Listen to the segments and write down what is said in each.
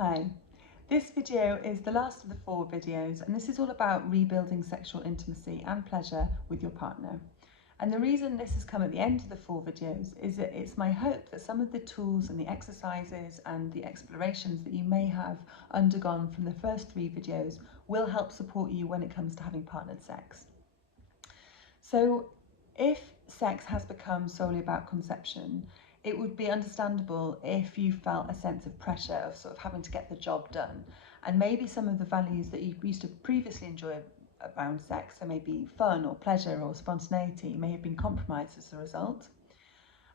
Hi, this video is the last of the 4 videos, and this is all about rebuilding sexual intimacy and pleasure with your partner. And the reason this has come at the end of the 4 videos is that it's my hope that some of the tools and the exercises and the explorations that you may have undergone from the first 3 videos will help support you when it comes to having partnered sex. So if sex has become solely about conception, it would be understandable if you felt a sense of pressure of sort of having to get the job done, and maybe some of the values that you used to previously enjoy around sex, so maybe fun or pleasure or spontaneity, may have been compromised as a result.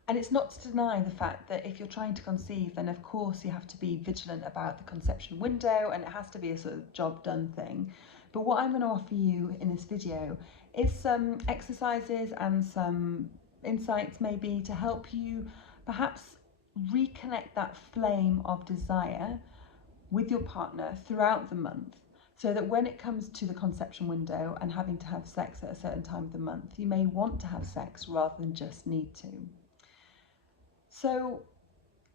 And it's not to deny the fact that if you're trying to conceive, then of course you have to be vigilant about the conception window, and it has to be a sort of job done thing. But what I'm going to offer you in this video is some exercises and some insights maybe to help you perhaps reconnect that flame of desire with your partner throughout the month, so that when it comes to the conception window and having to have sex at a certain time of the month, you may want to have sex rather than just need to. So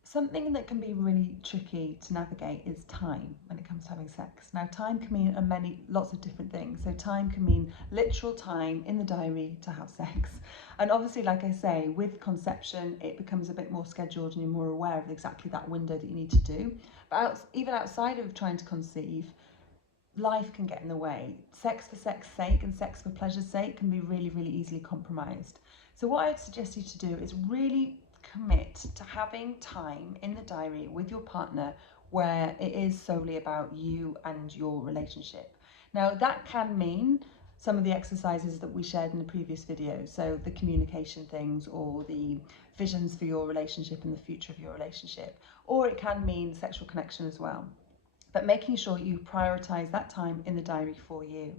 something that can be really tricky to navigate is time when it comes to having sex. Now, time can mean lots of different things. So time can mean literal time in the diary to have sex. And obviously, like I say, with conception, it becomes a bit more scheduled and you're more aware of exactly that window that you need to do. But even outside of trying to conceive, life can get in the way. Sex for sex's sake and sex for pleasure's sake can be really, really easily compromised. So what I would suggest you to do is really commit to having time in the diary with your partner where it is solely about you and your relationship. Now, that can mean some of the exercises that we shared in the previous video, so the communication things or the visions for your relationship and the future of your relationship, or it can mean sexual connection as well. But making sure you prioritize that time in the diary for you.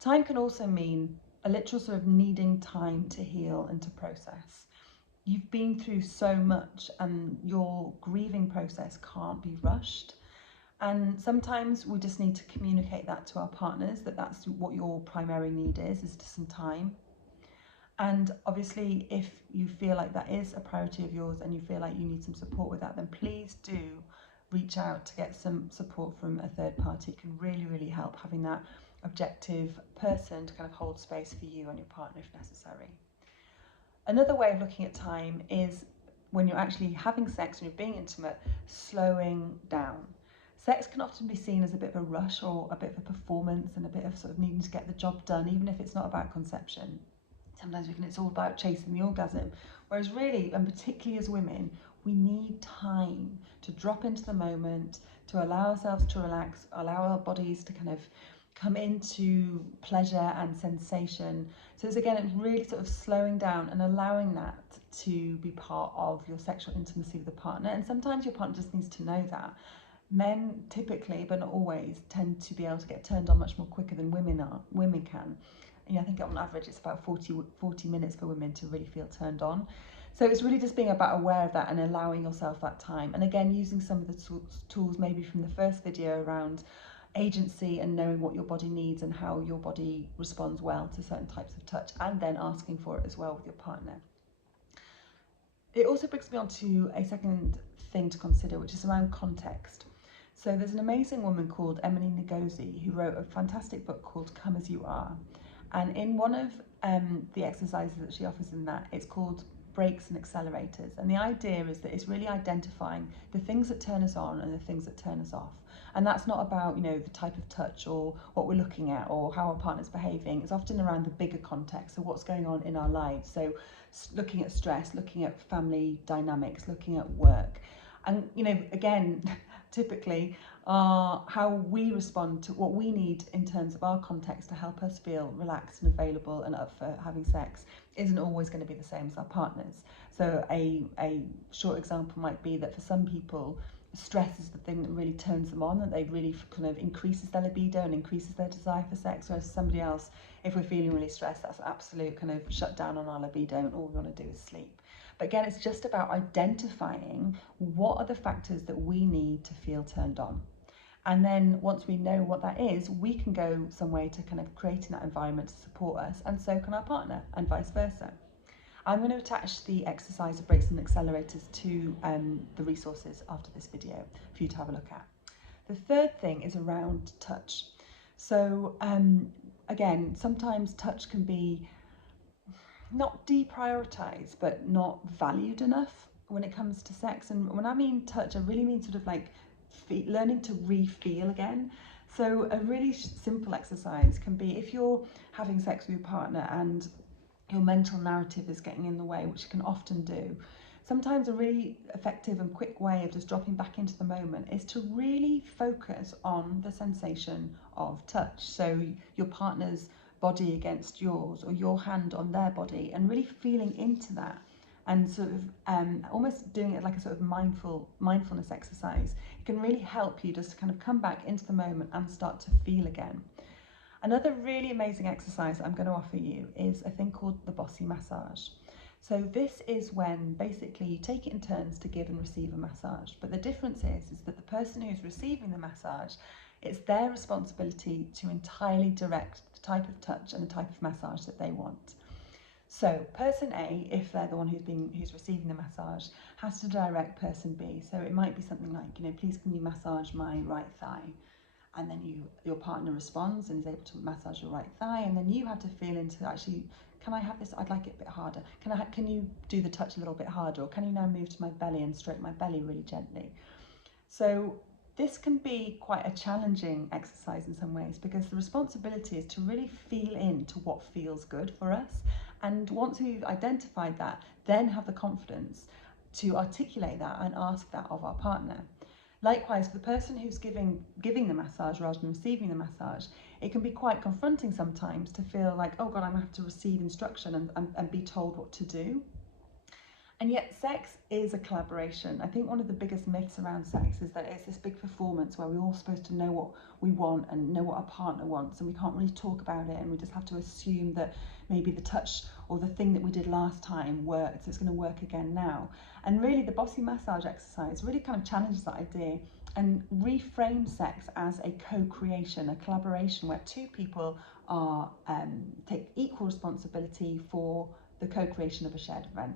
Time can also mean a literal sort of needing time to heal and to process. You've been through so much and your grieving process can't be rushed. And sometimes we just need to communicate that to our partners, that that's what your primary need is just some time. And obviously, if you feel like that is a priority of yours and you feel like you need some support with that, then please do reach out to get some support from a third party. It can really, really help having that objective person to kind of hold space for you and your partner if necessary. Another way of looking at time is when you're actually having sex and you're being intimate, slowing down. Sex can often be seen as a bit of a rush or a bit of a performance and a bit of sort of needing to get the job done, even if it's not about conception. Sometimes we think it's all about chasing the orgasm, whereas really, and particularly as women, we need time to drop into the moment, to allow ourselves to relax, allow our bodies to kind of come into pleasure and sensation. So it's again really sort of slowing down and allowing that to be part of your sexual intimacy with the partner. And sometimes your partner just needs to know that. Men typically, but not always, tend to be able to get turned on much more quicker than women can. And I think on average it's about 40 minutes for women to really feel turned on. So it's really just being about aware of that and allowing yourself that time. And again, using some of the tools maybe from the first video around agency and knowing what your body needs and how your body responds well to certain types of touch, and then asking for it as well with your partner. It also brings me on to a second thing to consider, which is around context. So there's an amazing woman called Emily Nagosi who wrote a fantastic book called Come As You Are. And in one of the exercises that she offers in that, it's called brakes and accelerators. And the idea is that it's really identifying the things that turn us on and the things that turn us off. And that's not about, the type of touch or what we're looking at or how our partner's behaving. It's often around the bigger context of what's going on in our lives. So looking at stress, looking at family dynamics, looking at work. And, again, typically how we respond to what we need in terms of our context to help us feel relaxed and available and up for having sex isn't always going to be the same as our partners. So a short example might be that for some people, stress is the thing that really turns them on, that they really kind of increases their libido and increases their desire for sex, whereas somebody else, if we're feeling really stressed, that's an absolute kind of shut down on our libido and all we want to do is sleep. But again, it's just about identifying what are the factors that we need to feel turned on. And then once we know what that is, we can go some way to kind of creating that environment to support us, and so can our partner, and vice versa. I'm going to attach the exercise of brakes and accelerators to the resources after this video for you to have a look at. The third thing is around touch. So again, sometimes touch can be not deprioritized, but not valued enough when it comes to sex. And when I mean touch, I really mean sort of like learning to re-feel again. So a really simple exercise can be, if you're having sex with your partner and your mental narrative is getting in the way, which it can often do, sometimes a really effective and quick way of just dropping back into the moment is to really focus on the sensation of touch. So your partner's body against yours, or your hand on their body, and really feeling into that, and sort of almost doing it like a sort of mindfulness exercise. It can really help you just to kind of come back into the moment and start to feel again. Another really amazing exercise I'm going to offer you is a thing called the bossy massage. So this is when basically you take it in turns to give and receive a massage. But the difference is that the person who's receiving the massage, it's their responsibility to entirely direct the type of touch and the type of massage that they want. So person A, if they're the one who's receiving the massage, has to direct person B. So it might be something like, please can you massage my right thigh? And then your partner responds and is able to massage your right thigh, and then you have to feel into, actually, can I have this? I'd like it a bit harder. Can you do the touch a little bit harder? Or can you now move to my belly and stroke my belly really gently? So this can be quite a challenging exercise in some ways, because the responsibility is to really feel into what feels good for us. And once we've identified that, then have the confidence to articulate that and ask that of our partner. Likewise, for the person who's giving the massage rather than receiving the massage, it can be quite confronting sometimes to feel like, oh God, I'm going to have to receive instruction and be told what to do. And yet sex is a collaboration. I think one of the biggest myths around sex is that it's this big performance where we're all supposed to know what we want and know what our partner wants, and we can't really talk about it, and we just have to assume that maybe the touch or the thing that we did last time worked, so it's going to work again now. And really the bossy massage exercise really kind of challenges that idea and reframes sex as a co-creation, a collaboration where two people are take equal responsibility for the co-creation of a shared event.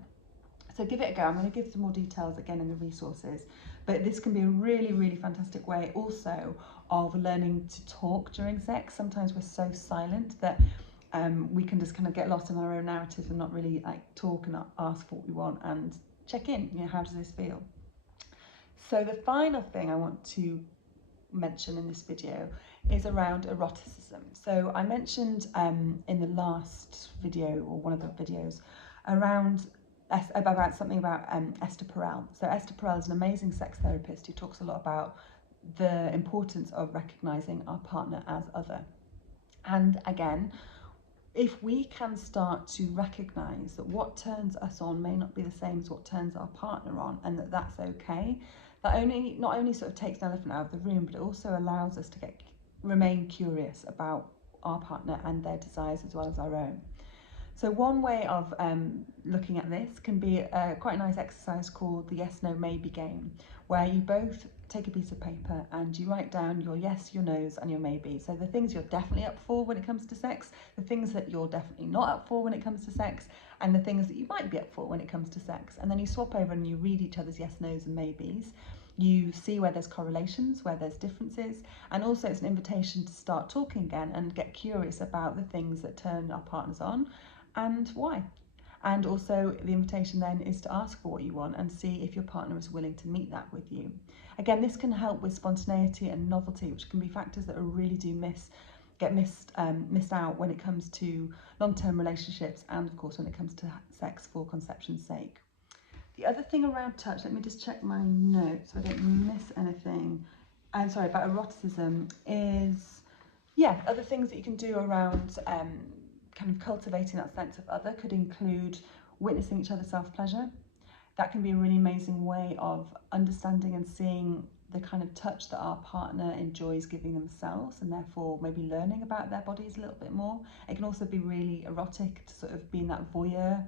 So give it a go. I'm going to give some more details again in the resources, but this can be a really, really fantastic way also of learning to talk during sex. Sometimes we're so silent that we can just kind of get lost in our own narratives and not really like talk and ask for what we want and check in, how does this feel? So the final thing I want to mention in this video is around eroticism. So I mentioned in the last video, or one of the videos, about something about Esther Perel. So Esther Perel is an amazing sex therapist who talks a lot about the importance of recognizing our partner as other. And again, if we can start to recognize that what turns us on may not be the same as what turns our partner on, and that that's okay, that not only sort of takes an elephant out of the room, but it also allows us to remain curious about our partner and their desires as well as our own. So one way of looking at this can be quite a nice exercise called the yes, no, maybe game, where you both take a piece of paper and you write down your yes, your no's and your maybe. So the things you're definitely up for when it comes to sex, the things that you're definitely not up for when it comes to sex, and the things that you might be up for when it comes to sex. And then you swap over and you read each other's yes, no's and maybes. You see where there's correlations, where there's differences, and also it's an invitation to start talking again and get curious about the things that turn our partners on and why. And also the invitation then is to ask for what you want and see if your partner is willing to meet that with you. Again, this can help with spontaneity and novelty, which can be factors that really do get missed out when it comes to long-term relationships, and of course when it comes to sex for conception's sake. The other thing around touch, let me just check my notes so I don't miss anything. I'm sorry, about eroticism is, other things that you can do around kind of cultivating that sense of other could include witnessing each other's self-pleasure. That can be a really amazing way of understanding and seeing the kind of touch that our partner enjoys giving themselves, and therefore maybe learning about their bodies a little bit more. It can also be really erotic to sort of be in that voyeur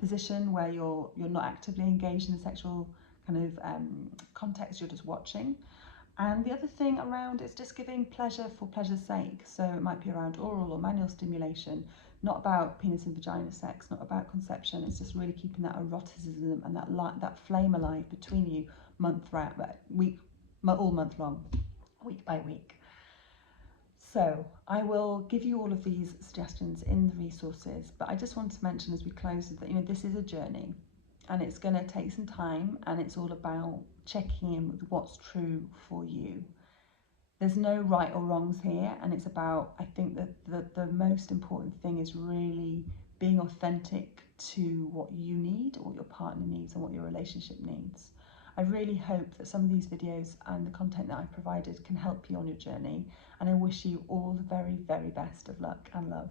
position where you're not actively engaged in the sexual kind of context, you're just watching. And the other thing around is just giving pleasure for pleasure's sake. So it might be around oral or manual stimulation, not about penis and vagina sex, not about conception. It's just really keeping that eroticism and that flame alive between you all month long. week by week. So I will give you all of these suggestions in the resources, but I just want to mention as we close that, you know, this is a journey and it's going to take some time, and it's all about checking in with what's true for you. There's no right or wrongs here, and it's about, I think that the most important thing is really being authentic to what you need, what your partner needs, and what your relationship needs. I really hope that some of these videos and the content that I've provided can help you on your journey, and I wish you all the very, very best of luck and love.